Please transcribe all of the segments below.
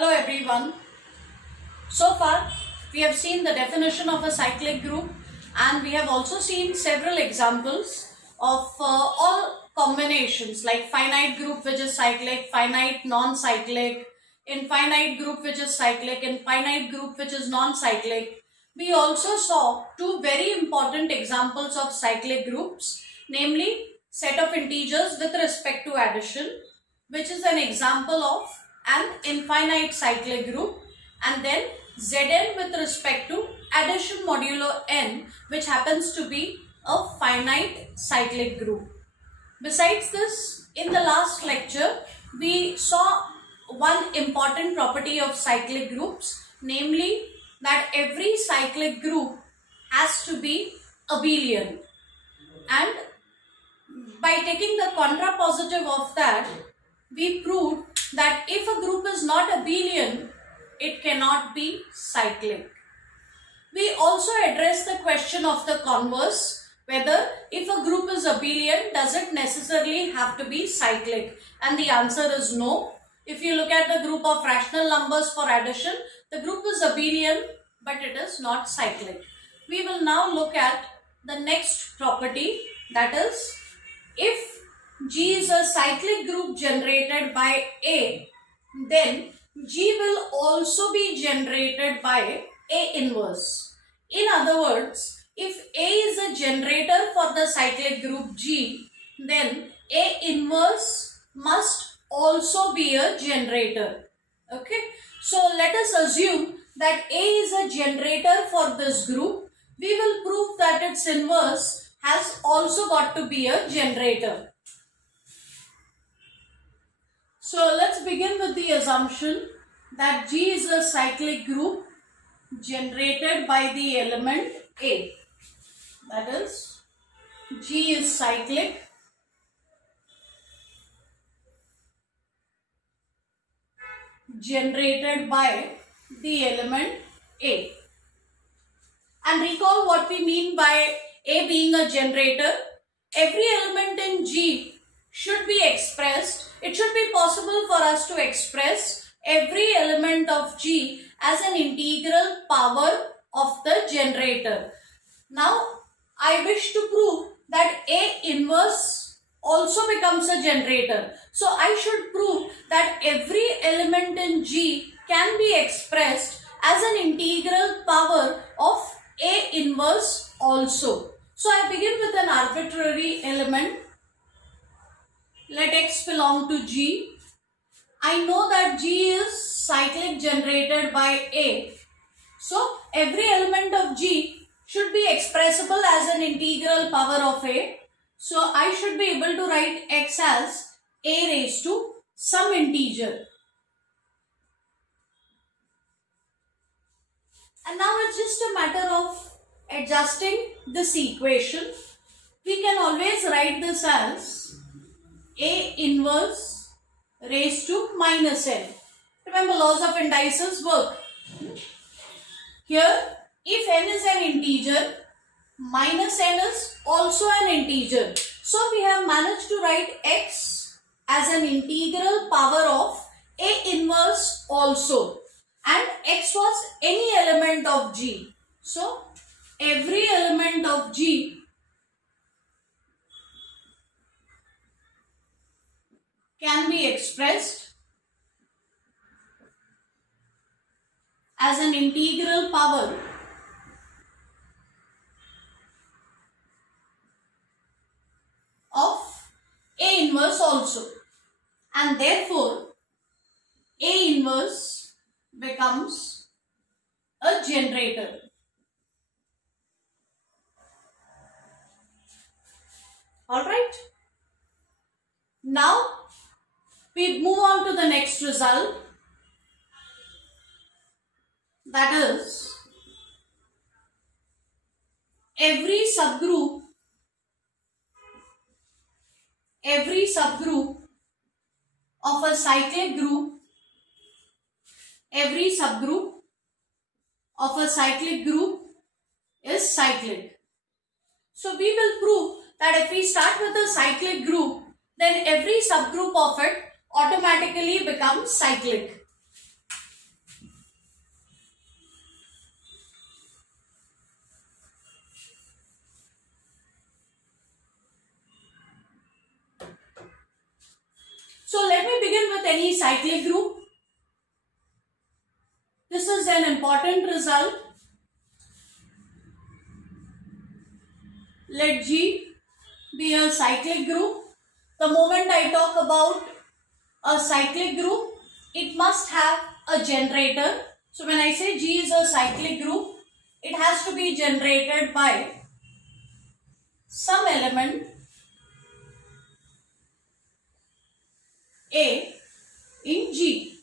Hello everyone. So far we have seen the definition of a cyclic group and we have also seen several examples of all combinations like finite group which is cyclic, finite non-cyclic, infinite group which is cyclic, infinite group which is non-cyclic. We also saw two very important examples of cyclic groups, namely set of integers with respect to addition, which is an example of an infinite cyclic group, and then Zn with respect to addition modulo n, which happens to be a finite cyclic group. Besides this, in the last lecture, we saw one important property of cyclic groups, namely that every cyclic group has to be abelian. And by taking the contrapositive of that, we proved that if a group is not abelian, it cannot be cyclic. We also addressed the question of the converse, whether if a group is abelian, does it necessarily have to be cyclic? And the answer is no. If you look at the group of rational numbers for addition, the group is abelian, but it is not cyclic. We will now look at the next property, that is, if G is a cyclic group generated by A, then G will also be generated by A inverse. In other words, if A is a generator for the cyclic group G, then A inverse must also be a generator. Okay, so let us assume that A is a generator for this group. We will prove that its inverse has also got to be a generator. So let's begin with the assumption that G is a cyclic group generated by the element A. That is, G is cyclic generated by the element A. And recall what we mean by A being a generator. Every element in G should be expressed. It should be possible for us to express every element of G as an integral power of the generator. Now, I wish to prove that A inverse also becomes a generator. So, I should prove that every element in G can be expressed as an integral power of A inverse also. So, I begin with an arbitrary element. Let X belong to G. I know that G is cyclic generated by A. So, every element of G should be expressible as an integral power of A. So, I should be able to write X as A raised to some integer. And now it's just a matter of adjusting this equation. We can always write this as A inverse raised to minus n. Remember, laws of indices work. Here, if n is an integer, minus n is also an integer. So, we have managed to write x as an integral power of A inverse also. And x was any element of G. So, every element of G can be expressed as an integral power of A inverse also, and therefore A inverse becomes a generator. Alright, now we move on to the next result, that is, every subgroup of a cyclic group, is cyclic. So we will prove that if we start with a cyclic group, then every subgroup of it automatically becomes cyclic. any cyclic group. This is an important result. Let G be a cyclic group. The moment I talk about a cyclic group, it must have a generator. So when I say G is a cyclic group, it has to be generated by some element A in G.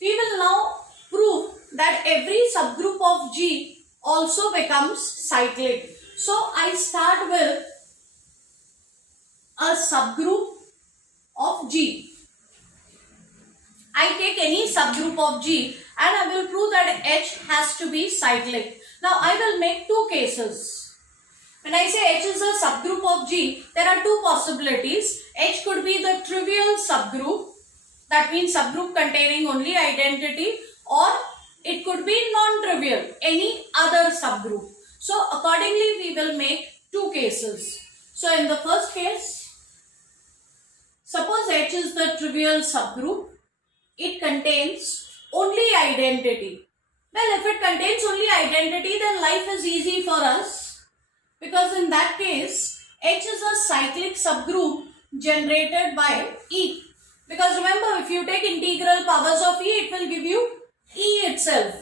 We will now prove that every subgroup of G also becomes cyclic. So I start with a subgroup of G. I take any subgroup of G and I will prove that H has to be cyclic. Now I will make two cases. When I say H is a subgroup of G, there are two possibilities. H could be the trivial subgroup, that means subgroup containing only identity, or it could be non-trivial, any other subgroup. So accordingly we will make two cases. So in the first case, suppose H is the trivial subgroup, it contains only identity. Well, if it contains only identity, then life is easy for us, because in that case H is a cyclic subgroup generated by E. Because remember, if you take integral powers of E, it will give you E itself.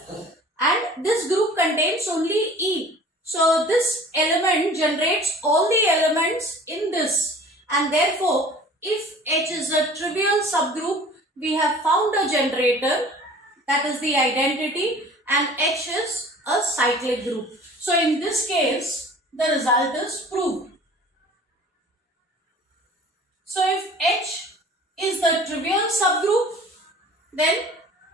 And this group contains only E. So this element generates all the elements in this. And therefore, if H is a trivial subgroup, we have found a generator, that is the identity, and H is a cyclic group. So in this case, the result is proved. So if H is the trivial subgroup, then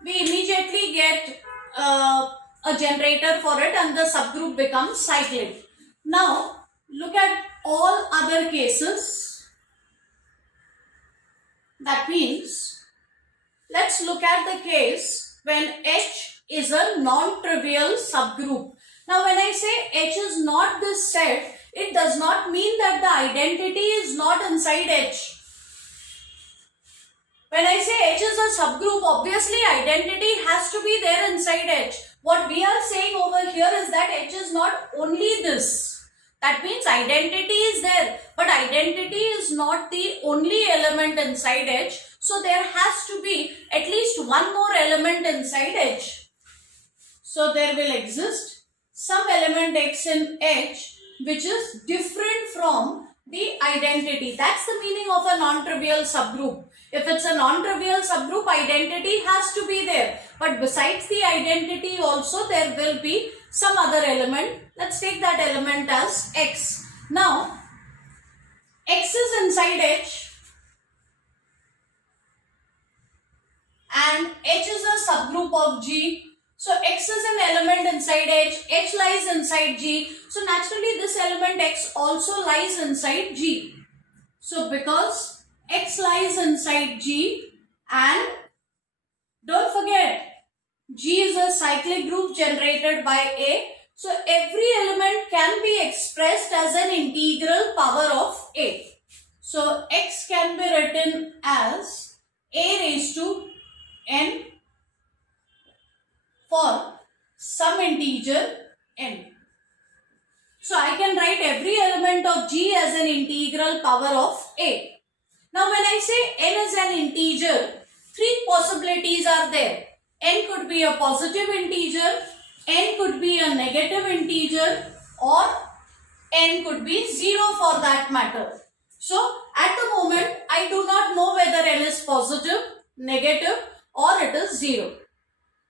we immediately get a generator for it and the subgroup becomes cyclic. Now look at all other cases. That means let's look at the case when H is a non-trivial subgroup. Now when I say H is not this set, it does not mean that the identity is not inside H. When I say H is a subgroup, obviously identity has to be there inside H. What we are saying over here is that H is not only this. That means identity is there, but identity is not the only element inside H. So there has to be at least one more element inside H. So there will exist some element X in H which is different from the identity. That's the meaning of a non-trivial subgroup. If it's a non-trivial subgroup, identity has to be there. But besides the identity also, there will be some other element. Let's take that element as X. Now, X is inside H and H is a subgroup of G. So X is an element inside H, H lies inside G. So naturally this element X also lies inside G. So because X lies inside G, and don't forget G is a cyclic group generated by A. So every element can be expressed as an integral power of A. So X can be written as A raised to n for some integer n. So I can write every element of G as an integral power of A. Now when I say n is an integer, three possibilities are there. N could be a positive integer, n could be a negative integer, or n could be 0 for that matter. So at the moment I do not know whether n is positive, negative, or it is 0.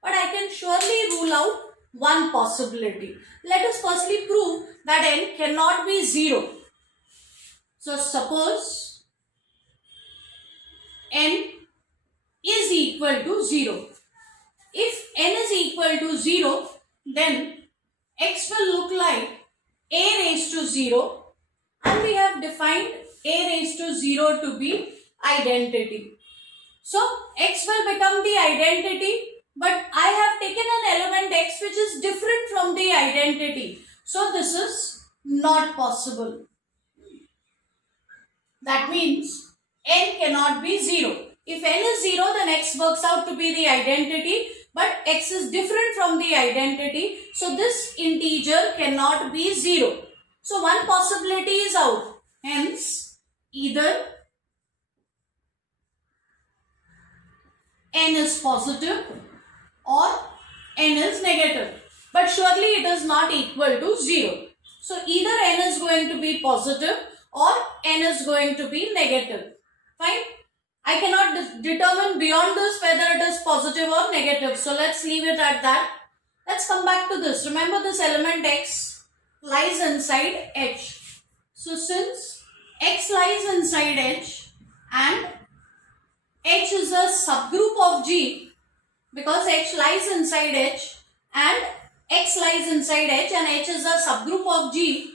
But I can surely rule out one possibility. Let us firstly prove that n cannot be 0. So suppose n is equal to 0. If n is equal to 0, then X will look like A raised to 0, and we have defined A raised to 0 to be identity. So X will become the identity, but I have taken an element X which is different from the identity. So this is not possible. That means n cannot be 0. If n is 0, then x works out to be the identity, but x is different from the identity. So this integer cannot be 0. So one possibility is out. Hence, either n is positive or n is negative. But surely it is not equal to 0. So either n is going to be positive or n is going to be negative. Fine. I cannot determine beyond this whether it is positive or negative. So let's leave it at that. Let's come back to this. Remember, this element x lies inside H. So since x lies inside H and H is a subgroup of G, because H lies inside H and x lies inside H and H is a subgroup of G,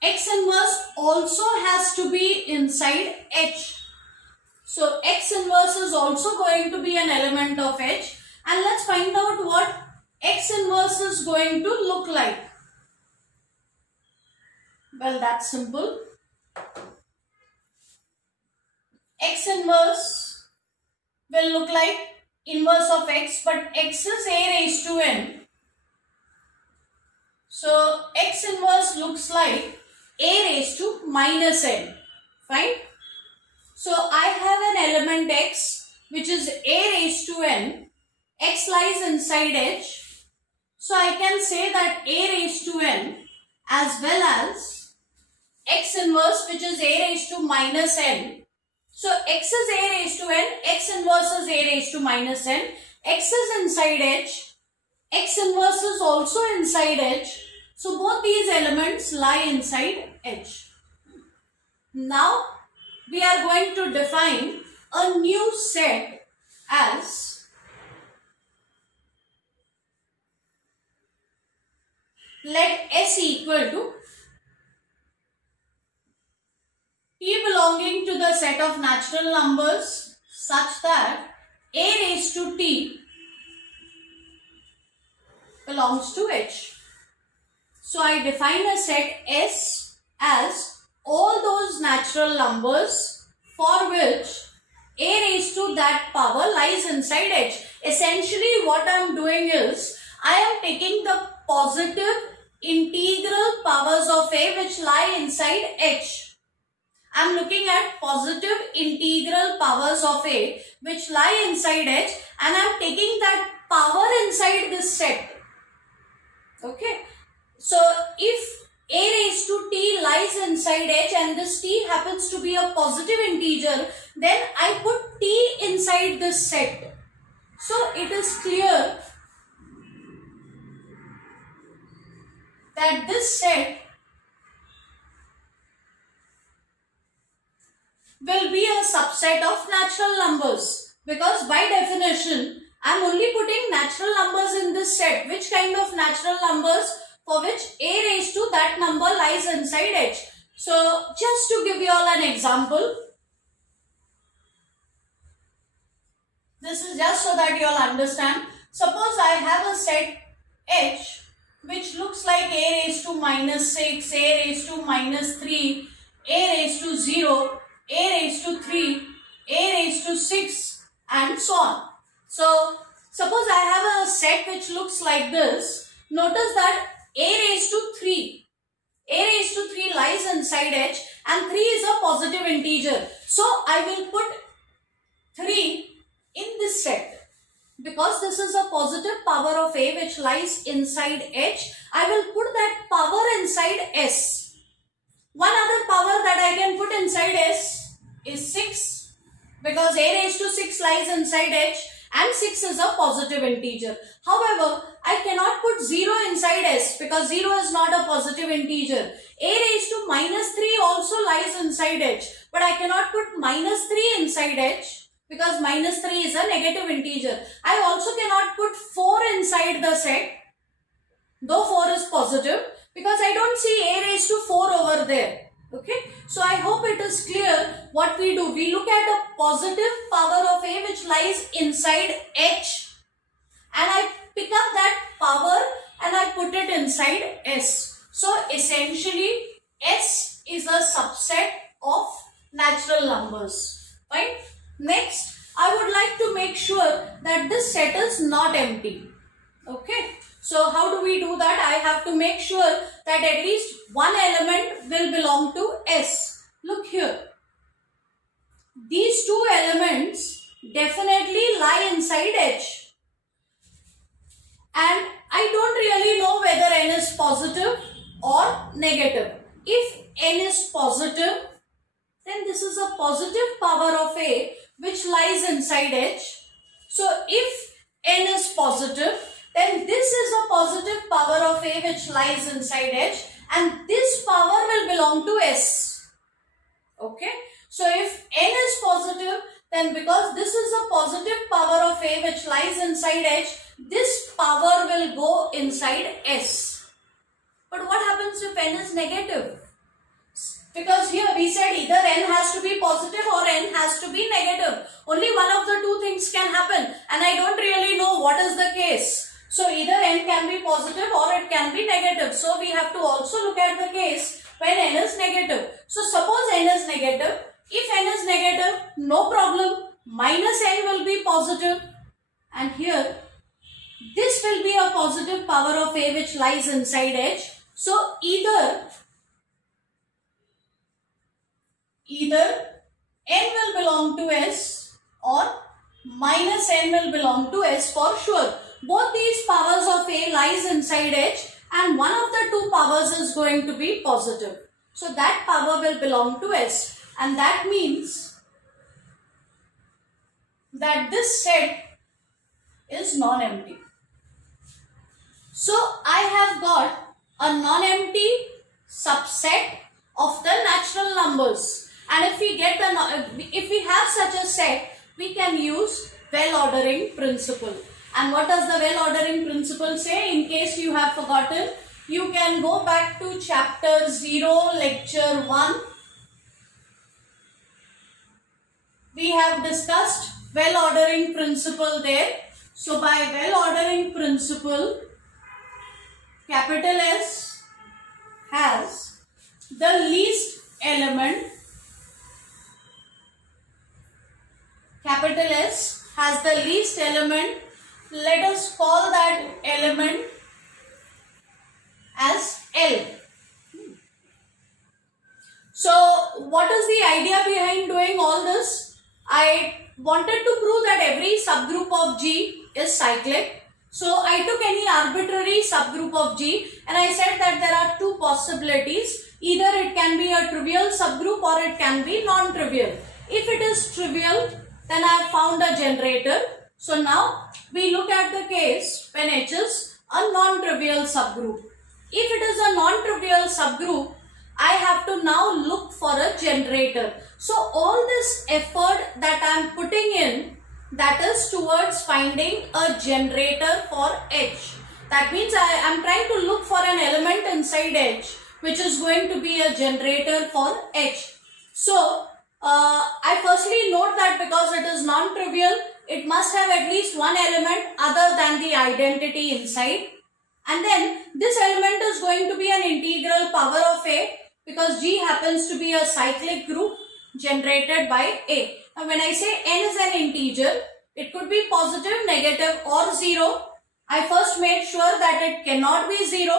x inverse also has to be inside H. So x inverse is also going to be an element of H, and let's find out what x inverse is going to look like. Well, that's simple. X inverse will look like inverse of x, but x is a raised to n. So x inverse looks like a raised to minus n. Fine. So I have an element x which is a raised to n. X lies inside H. So I can say that a raised to n as well as x inverse which is a raised to minus n. So x is a raised to n, x inverse is a raised to minus n. X is inside H. X inverse is also inside H. So both these elements lie inside H. Now we are going to define a new set as let S equal to T belonging to the set of natural numbers such that a raised to T belongs to H. So I define a set S as all those natural numbers for which a raised to that power lies inside H. Essentially what I am doing is I am taking the positive integral powers of a which lie inside H. I am looking at positive integral powers of a which lie inside H and I am taking that power inside this set. Okay. So if a raised to T lies inside H and this T happens to be a positive integer, then I put T inside this set. So it is clear that this set will be a subset of natural numbers, because by definition I am only putting natural numbers in this set. Which kind of natural numbers? For which a raised to that number lies inside H. So just to give you all an example, this is just so that you all understand. Suppose I have a set H which looks like a raised to minus 6, a raised to minus 3, a raised to 0, a raised to 3, a raised to 6 and so on. So suppose I have a set which looks like this. Notice that a raised to 3. A raised to 3 lies inside H and 3 is a positive integer. So I will put 3 in this set. Because this is a positive power of a which lies inside H, I will put that power inside S. One other power that I can put inside S is 6. Because a raised to 6 lies inside H and 6 is a positive integer. However, I cannot put 0 inside S because 0 is not a positive integer. A raised to minus 3 also lies inside H, but I cannot put minus 3 inside H because minus 3 is a negative integer. I also cannot put 4 inside the set, though 4 is positive, because I don't see a raised to 4 over there. Okay, so I hope it is clear what we do. We look at a positive power of a which lies inside H and I pick up that power and I put it inside S. So essentially S is a subset of natural natural numbers. Fine. Next, I would like to make sure that this set is not empty. Okay. So how do we do that? I have to make sure that at least one element will belong to S. Look here. These two elements definitely lie inside H. And I don't really know whether n is positive or negative. If n is positive, then this is a positive power of A which lies inside H. So if n is positive, then this is a positive power of A which lies inside H, and this power will belong to S. Okay. So if n is positive, then because this is a positive power of A which lies inside H, this power will go inside S. But what happens if n is negative? Because here we said either n has to be positive or n has to be negative. Only one of the two things can happen, and I don't really know what is the case. So either n can be positive or it can be negative. So we have to also look at the case when n is negative. So suppose n is negative. If n is negative, no problem. Minus n will be positive. And here, this will be a positive power of A which lies inside H. So either n will belong to S or minus n will belong to S for sure. Both these powers of A lies inside H, and one of the two powers is going to be positive. So that power will belong to S, and that means that this set is non-empty. So I have got a non-empty subset of the natural numbers, and if we have such a set, we can use well-ordering principle. And what does the well-ordering principle say? In case you have forgotten, you can go back to chapter 0, lecture 1. We have discussed well-ordering principle there. So by well-ordering principle, capital S has the least element. Capital S has the least element. Let us call that element as L. So what is the idea behind doing all this? I wanted to prove that every subgroup of G is cyclic. So I took any arbitrary subgroup of G and I said that there are two possibilities. Either it can be a trivial subgroup or it can be non-trivial. If it is trivial, then I have found a generator. So now we look at the case when H is a non-trivial subgroup. If it is a non-trivial subgroup, I have to now look for a generator. So all this effort that I am putting in, that is towards finding a generator for H. That means I am trying to look for an element inside H which is going to be a generator for H. So I firstly note that because it is non-trivial, it must have at least one element other than the identity inside. And then this element is going to be an integral power of A because G happens to be a cyclic group generated by A. Now when I say n is an integer, it could be positive, negative or 0. I first made sure that it cannot be 0.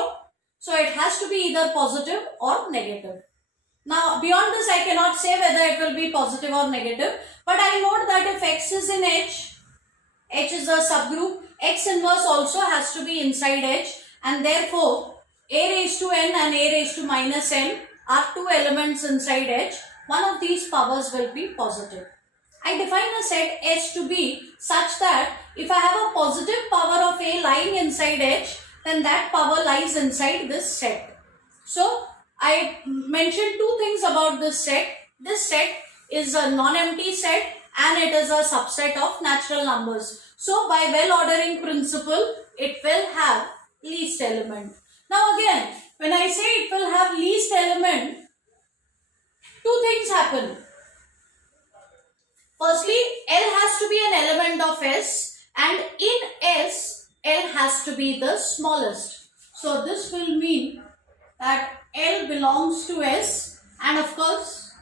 So it has to be either positive or negative. Now beyond this I cannot say whether it will be positive or negative. But I note that if X is in H is a subgroup, X inverse also has to be inside H, and therefore A raised to n and A raised to minus n are two elements inside H. One of these powers will be positive. I define a set H to be such that if I have a positive power of A lying inside H, then that power lies inside this set. So I mentioned two things about this set. This set is a non-empty set and it is a subset of natural numbers. So by well-ordering principle, it will have least element. Now again, when I say it will have least element, two things happen. Firstly, L has to be an element of S, and in S, L has to be the smallest. So this will mean that L belongs to S, and of course,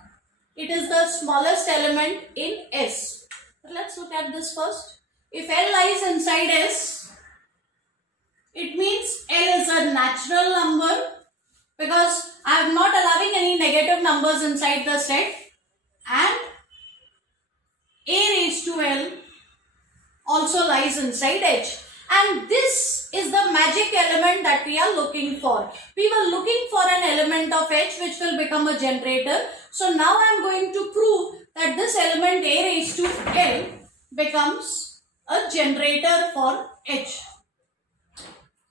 It is the smallest element in S. But let's look at this first. If L lies inside S, it means L is a natural number because I am not allowing any negative numbers inside the set, and A raised to L also lies inside H. And this is the magic element that we are looking for. We were looking for an element of H which will become a generator. So now I am going to prove that this element A raised to L becomes a generator for H.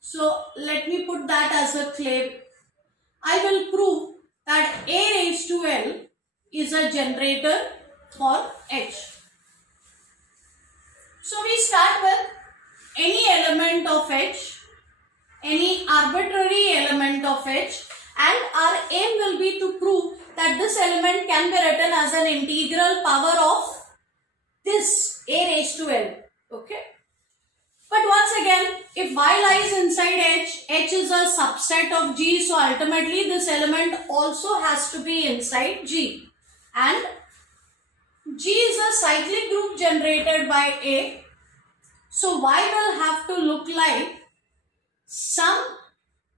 So let me put that as a claim. I will prove that A raised to L is a generator for H. So we start with any element of H, any arbitrary element of H, and our aim will be to prove that this element can be written as an integral power of this A raised to L. Okay. But once again, if Y lies inside H, H is a subset of G, so ultimately this element also has to be inside G. And G is a cyclic group generated by A. So Y will have to look like some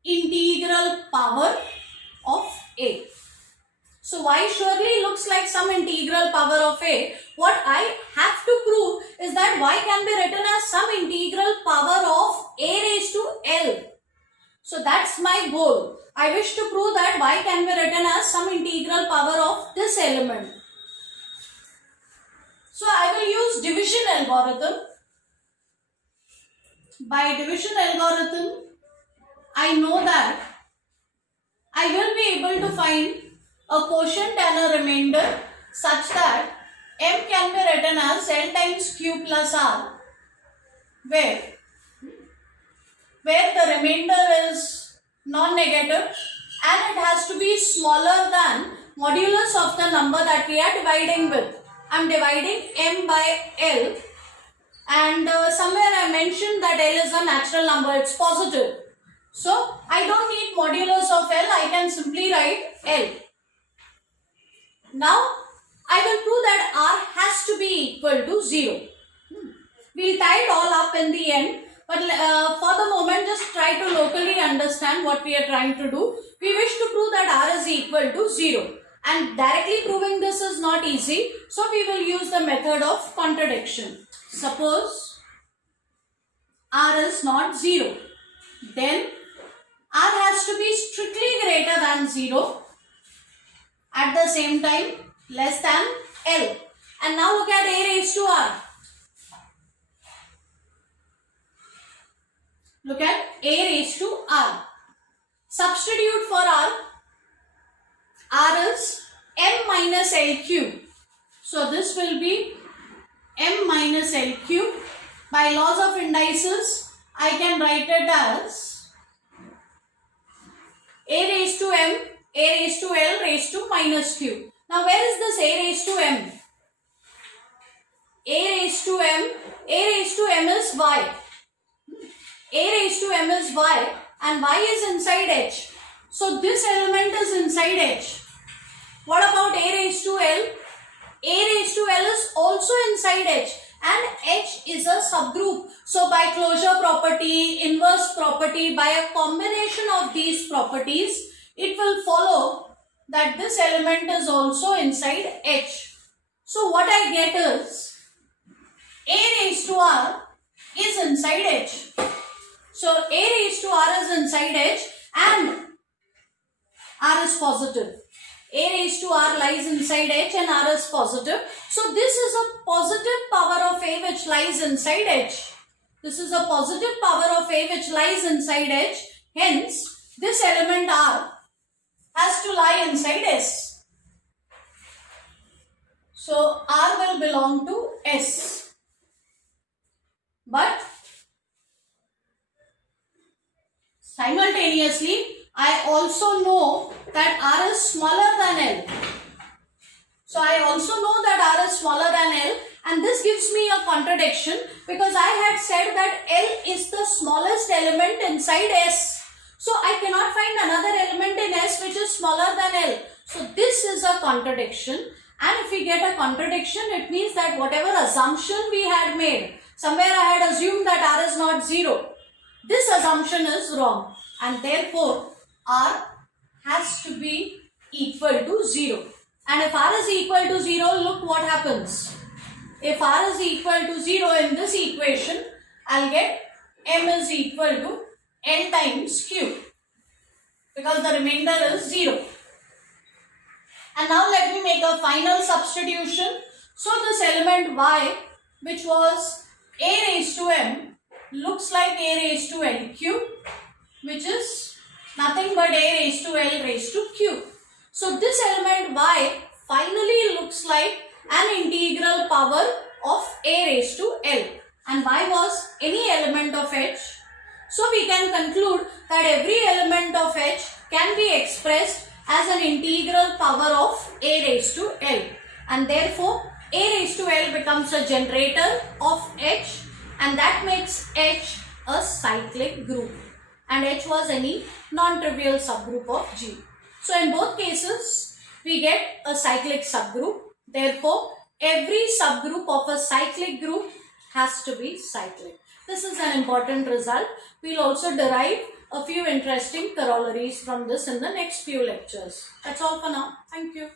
integral power of A. So Y surely looks like some integral power of A. What I have to prove is that Y can be written as some integral power of A raised to L. So that's my goal. I wish to prove that Y can be written as some integral power of this element. So I will use division algorithm. By division algorithm, I know that I will be able to find a quotient and a remainder such that M can be written as L times Q plus R, where the remainder is non-negative and it has to be smaller than modulus of the number that we are dividing with. I am dividing M by L, and somewhere I mentioned that L is a natural number, it's positive. So I don't need modulus of L, I can simply write L. Now I will prove that R has to be equal to 0. We'll tie it all up in the end, but for the moment just try to locally understand what we are trying to do. We wish to prove that R is equal to 0. And directly proving this is not easy, so we will use the method of contradiction. Suppose R is not 0, then R has to be strictly greater than 0, at the same time less than L. And now look at A raised to R. Look at A raised to R. Substitute for R. R is M minus L cube. So this will be M minus L cube. By laws of indices, I can write it as A raised to M, A raised to L raised to minus Q. Now where is this A raised to M? A raised to M, A raised to M is Y. A raised to M is Y and Y is inside H. So this element is inside H. What about A raised to L? A raised to L is also inside H and H is a subgroup. So by closure property, inverse property, by a combination of these properties, it will follow that this element is also inside H. So what I get is A raised to R is inside H. So A raised to R is inside H and R is positive. A raised to R lies inside H and R is positive. So this is a positive power of A which lies inside H. This is a positive power of A which lies inside H. Hence, this element R has to lie inside S. So R will belong to S. But simultaneously, I also know that R is smaller than L. So I also know that R is smaller than L, and this gives me a contradiction because I had said that L is the smallest element inside S. So I cannot find another element in S which is smaller than L. So this is a contradiction, And if we get a contradiction, it means that whatever assumption we had made, somewhere I had assumed that R is not 0. This assumption is wrong, and therefore R has to be equal to 0. And if R is equal to 0, look what happens. If R is equal to 0 in this equation, I'll get M is equal to N times Q, because the remainder is 0. And now let me make a final substitution. So this element y, which was a raised to m, looks like a raised to n cube, which is nothing but a raised to l raised to q. So this element y finally looks like an integral power of a raised to l, and y was any element of h. So we can conclude that every element of h can be expressed as an integral power of a raised to l, and therefore a raised to l becomes a generator of h, and that makes h a cyclic group, and h was any non-trivial subgroup of G. So in both cases we get a cyclic subgroup. Therefore every subgroup of a cyclic group has to be cyclic. This is an important result. We will also derive a few interesting corollaries from this in the next few lectures. That's all for now. Thank you.